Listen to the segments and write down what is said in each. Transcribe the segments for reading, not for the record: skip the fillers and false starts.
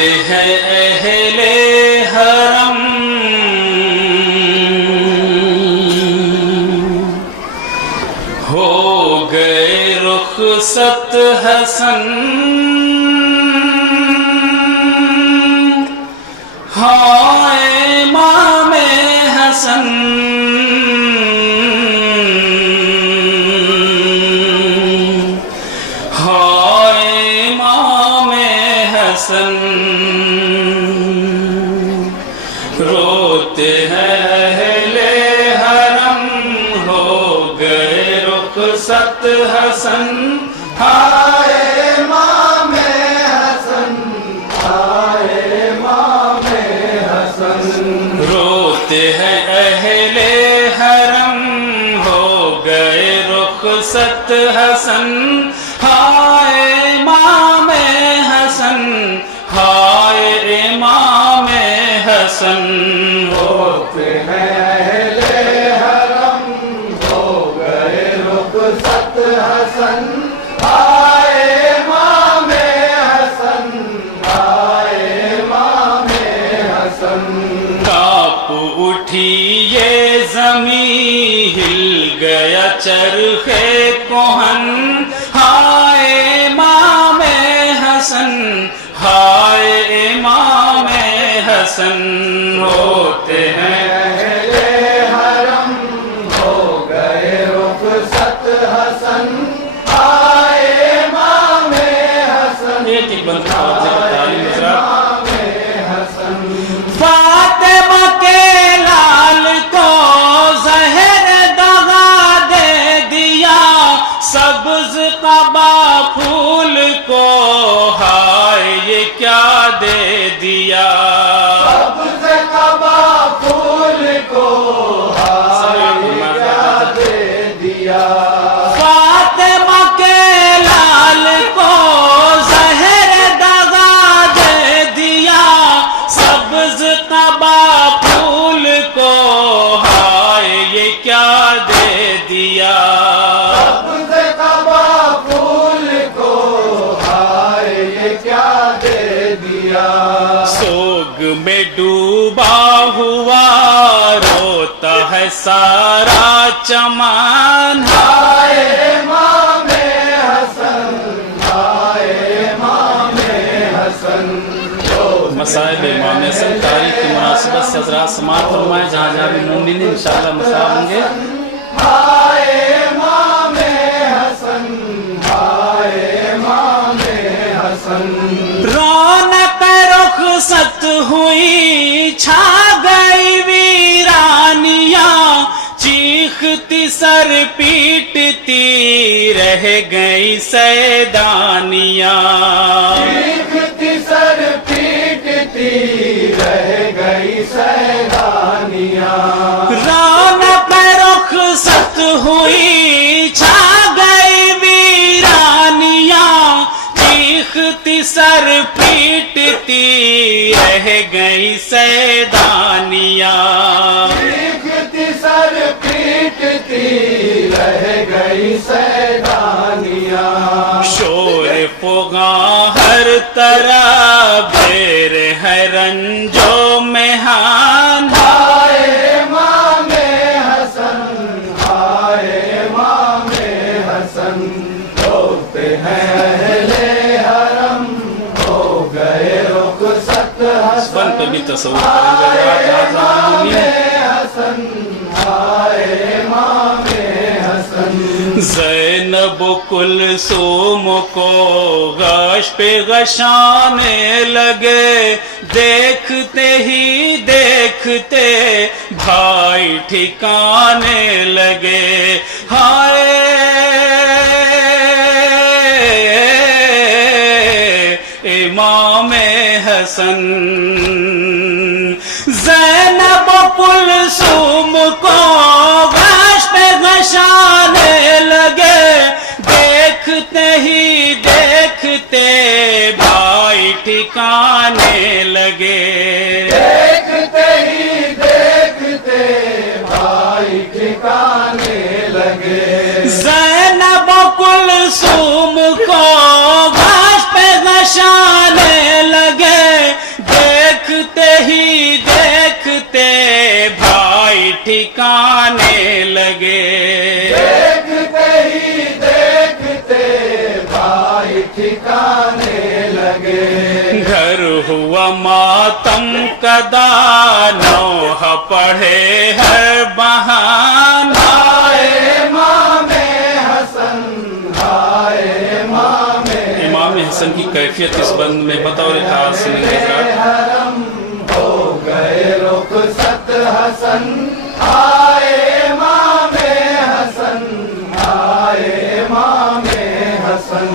روتے ہیں اہل حرم ہو گئے رخصت حسن ہائے امام حسن روتے ہیں اہل حرم ہو گئے رخصت حسن ہائے امام حسن ہائے امام حسن روتے ہیں اہل حرم ہو گئے رخصت حسن ہائے امام حسن ہائے امام حسن روتے ہیں اہل حرم ہو گئے رخصت حسن ہائے امام حسن ہائے امام حسن کانپ اٹھی یہ زمین ہل گیا چرخ کہن ہائے امام حسن ہائے امام حسن روتے ہیں اہل حرم ہو گئے رخصت حسن ہائے امام حسن امام حسن فاطمہ کے لال کو زہر دغا دے دیا سبز قبا پھول کو ہائے یہ کیا دے دیا سبز قبا پھول کو ہائے کیا دے دیا فاطمہ کے لال کو زہر دغا دے دیا سبز قبا پھول کو ہائے یہ کیا دے دیا سبز قبا پھول کو ہائے یہ کیا دے دیا سوگ میں ڈوبا ہوا روتا ہے سارا چمن ہائے امام حسن ہائے امام حسن مسائل امام حسن تاریخ کی مناسبت سے حضرات سماعت فرمائیں جہاں جہاں بھی مومنین انشاءاللہ مشاہد ہوں گے ہائے امام حسن ہائے امام حسن رونق رخصت ہوئی چھا گئی ویرانیاں چیختی سر پیٹتی رہ گئی سیدانیاں چیختی سر پیٹتی رہ گئی سیدانیاں رونق رخصت ہوئی چھا گئی ویرانیاں چیختی سر پیٹتی رہ گئی سیدانیاں چیختی سر پیٹتی رہ گئی سیدانیاں شور فغاں ہر طرح بیر ہے رنجو مہان ہائے امام حسن ہائے امام حسن روتے ہیں اہل حرم ہو گئے رخصت بن حسن پہ بھی تصور کریں گے امام حسن ہائے امام حسن زینب کلثوم کو غش پہ غشانے لگے دیکھتے ہی دیکھتے بھائی ٹھکانے لگے ہائے امام حسن زینب کلثوم کو غش پہ غشانے لگے دیکھتے ہی دیکھتے بھائی ٹھکانے لگے دیکھتے ہی دیکھتے بھائی ٹھکانے لگے زینب کلثوم کو غش پہ غشانے لگے ठिकाने लगे। देखते ही देखते भाई ठिकाने लगे। घर हुआ मातम कदा नौह पढ़े हर बहाना। इमाम हसन की कैफियत इस बंद में बतौर खास हरम हो गए रुखसत हसन, आए इमाम हसन, आए इमाम हसन।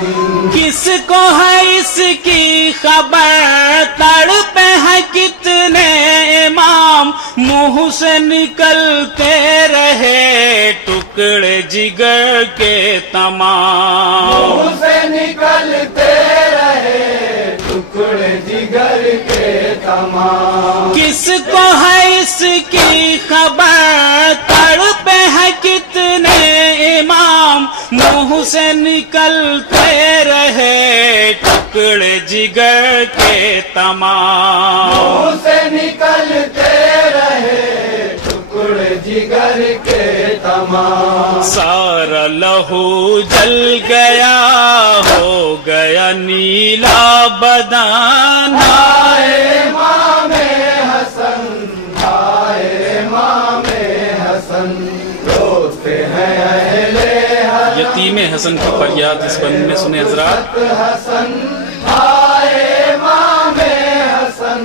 किसको है इसकी खबर, तड़पे हैं कितने इमाम, मुंह से निकलते रहे टुकड़े जिगर के तमाम। मुंह से निकलते रहे टुकड़े जिगर के तमाम। किसको है इसकी खबर, तड़पे हैं कितने इमाम, मुंह से निकलते रहे टुकड़े जिगर के तमाम। मुंह से निकलते रहे टुकड़े जिगर के तमाम। सारा लहू जल गया, हो गया नीला बदान। आए इमाम हसन, आए इमाम हसन, रोते हैं अहले हरम। यतीम हसन की फरियाद इस बंद में सुने हजरात। हसन, आए इमाम हसन,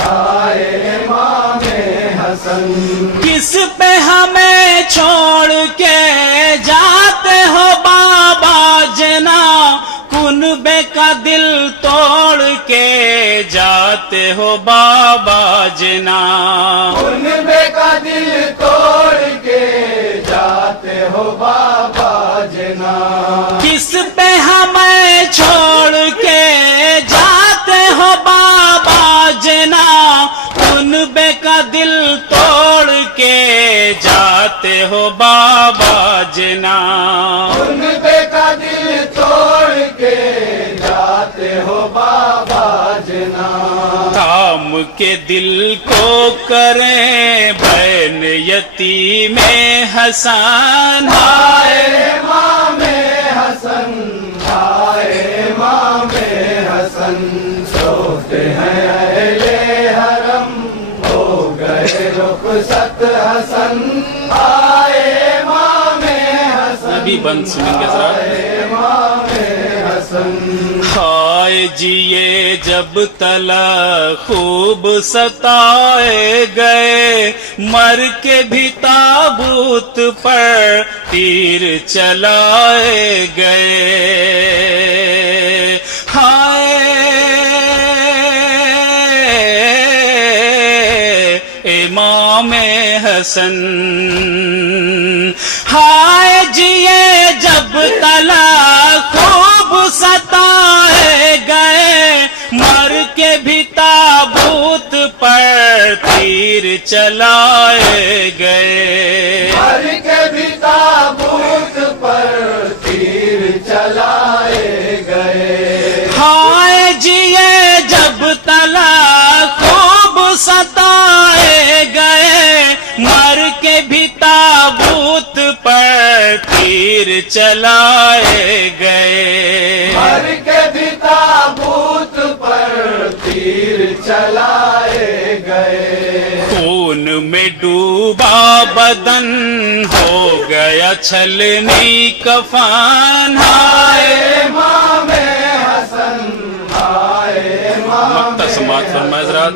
आए इमाम हसन। किस पे हमें छोड़ के जाते हो बाबा जना, कुनबे का दिल तोड़ के जाते हो बाबा जना। कुनबे का दिल तोड़ के जाते हो बाबा जना। किस पे हमें छोड़ के जाते हो बाबा जना, कुनबे का दिल तोड़ के जाते हो बाबा जना। कुनबे का दिल तोड़ के जाते हो बाबा जना। थाम के दिल को करें बैन यतीम हसन। आए इमाम हसन, आए इमाम हसन, सोते हैं अहले हरम, हो गए रुखसत हसन, आए इमाम हसन। अभी बंद सुनेंगे जरा। इमाम हसन। हाय जिए जब तला खूब सताए गए, मर के भी ताबूत पर तीर चलाए गए। हाय इमाम हसन, हाय जिए जब तला खूब सताए गए, मर के भी ताबूत पर तीर चलाए गए। मर के भी ताबूत पर तीर चलाए गए। हाय जिए जब तला खूब सताए गए, मर के भी ताबूत पर तीर चलाए गए। मर के भी ताबूत पर तीर चलाए गए। खून में डूबा बदन हो गया छलनी कफन। आए इमाम हसन, आए इमाम मक्ता समात फरमाए हज़रात।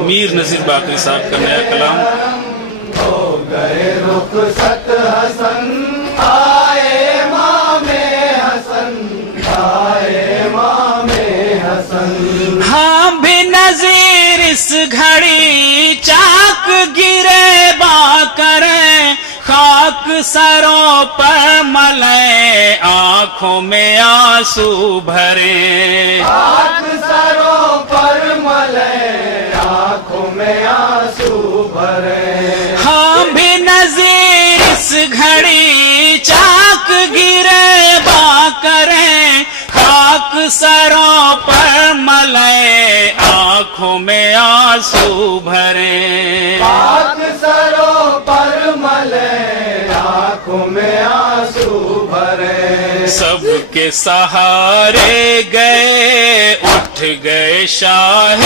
मीर नज़ीर बाकरी साहब का नया कलाम। हो गए रुखसत हसन, आए इमाम हसन, आए इमाम हसन। हाँ भी नज़ीर इस घड़ी चाक गिरे बा करें, खाक सरों पर मलें आँखों में आंसू भरे। खाक सरों पर मलें आँखों में आंसू भरे। हाँ भी नज़ीर इस घड़ी चाक गिरे बा करें, खाक सरों पर मलें आँखों में आंसू भरे। खाक सरों पर मलें सबके सहारे गए, उठ गए शाह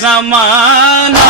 ज़माना।